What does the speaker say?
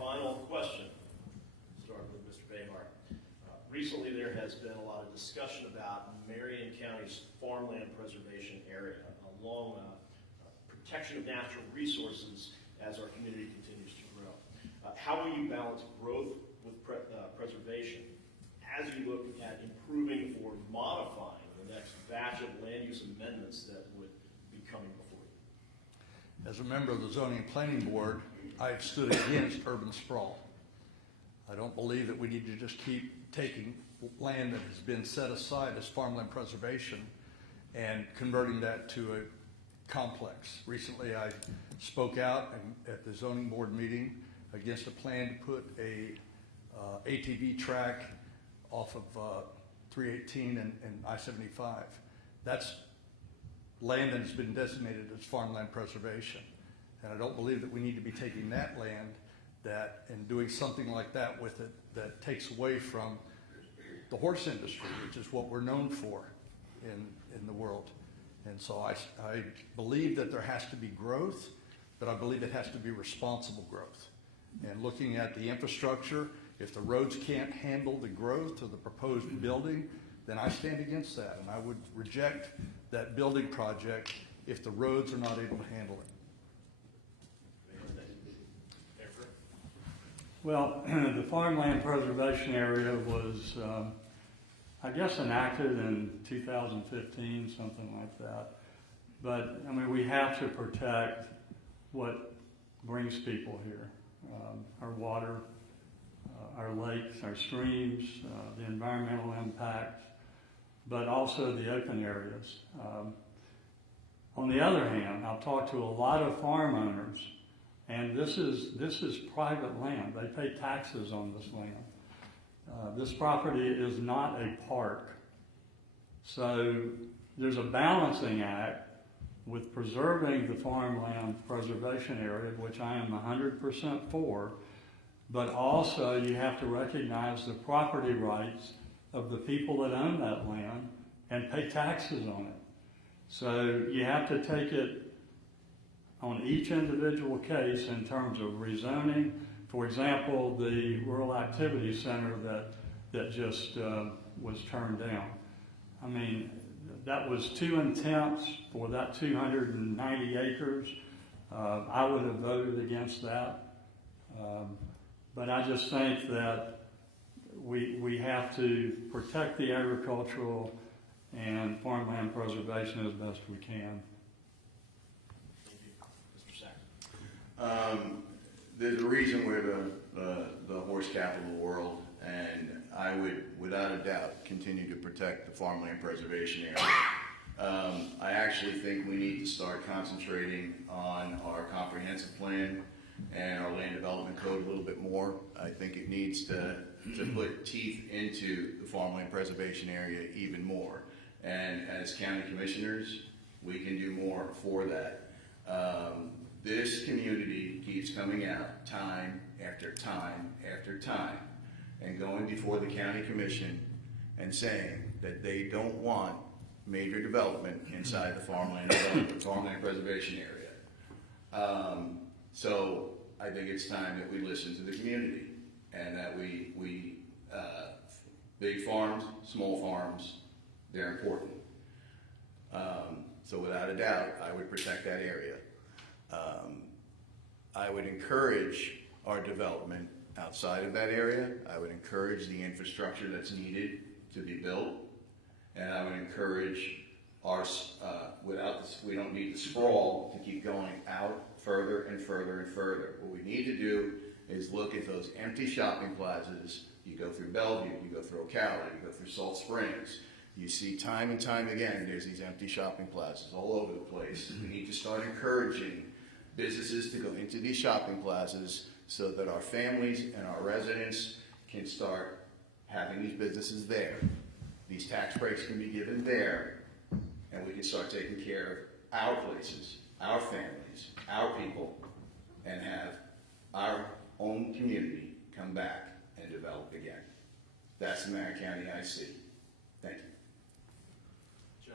final question, starting with Mr. Behar. Recently there has been a lot of discussion about Marion County's Farmland Preservation Area along protection of natural resources as our community continues to grow. How will you balance growth with preservation as you look at improving or modifying the next batch of land use amendments that would be coming before you? As a member of the Zoning and Planning Board, I've stood against urban sprawl. I don't believe that we need to just keep taking land that has been set aside as farmland preservation and converting that to a complex. Recently, I spoke out at the zoning board meeting against a plan to put a ATV track off of 318 and I-75. That's land that has been designated as farmland preservation. And I don't believe that we need to be taking that land and doing something like that with it that takes away from the horse industry, which is what we're known for in the world. And so I believe that there has to be growth, but I believe it has to be responsible growth. And looking at the infrastructure, if the roads can't handle the growth of the proposed building, then I stand against that. And I would reject that building project if the roads are not able to handle it. Well, the Farmland Preservation Area was, I guess, enacted in 2015, something like that. But, I mean, we have to protect what brings people here. Our water, our lakes, our streams, the environmental impacts, but also the open areas. On the other hand, I've talked to a lot of farm owners, and this is private land. They pay taxes on this land. This property is not a park. So there's a balancing act with preserving the Farmland Preservation Area, which I am 100% for, but also you have to recognize the property rights of the people that own that land and pay taxes on it. So you have to take it on each individual case in terms of rezoning. For example, the Rural Activity Center that just was turned down. I mean, that was too intense for that 290 acres. I would have voted against that. But I just think that we have to protect the agricultural and farmland preservation as best we can. There's a reason we're the horse capital of the world, and I would, without a doubt, continue to protect the Farmland Preservation Area. I actually think we need to start concentrating on our comprehensive plan and our land development code a little bit more. I think it needs to put teeth into the Farmland Preservation Area even more. And as county commissioners, we can do more for that. This community keeps coming out time after time after time and going before the county commission and saying that they don't want major development inside the farmland preservation area. So I think it's time that we listen to the community and that we big farms, small farms, they're important. So without a doubt, I would protect that area. I would encourage our development outside of that area. I would encourage the infrastructure that's needed to be built. And I would encourage our, we don't need the sprawl to keep going out further and further and further. What we need to do is look at those empty shopping plazas. You go through Bellevue, you go through Ocala, you go through Salt Springs. You see time and time again, there's these empty shopping plazas all over the place. We need to start encouraging businesses to go into these shopping plazas so that our families and our residents can start having these businesses there. These tax breaks can be given there, and we can start taking care of our places, our families, our people, and have our own community come back and develop again. That's the Marion County I see. Thank you.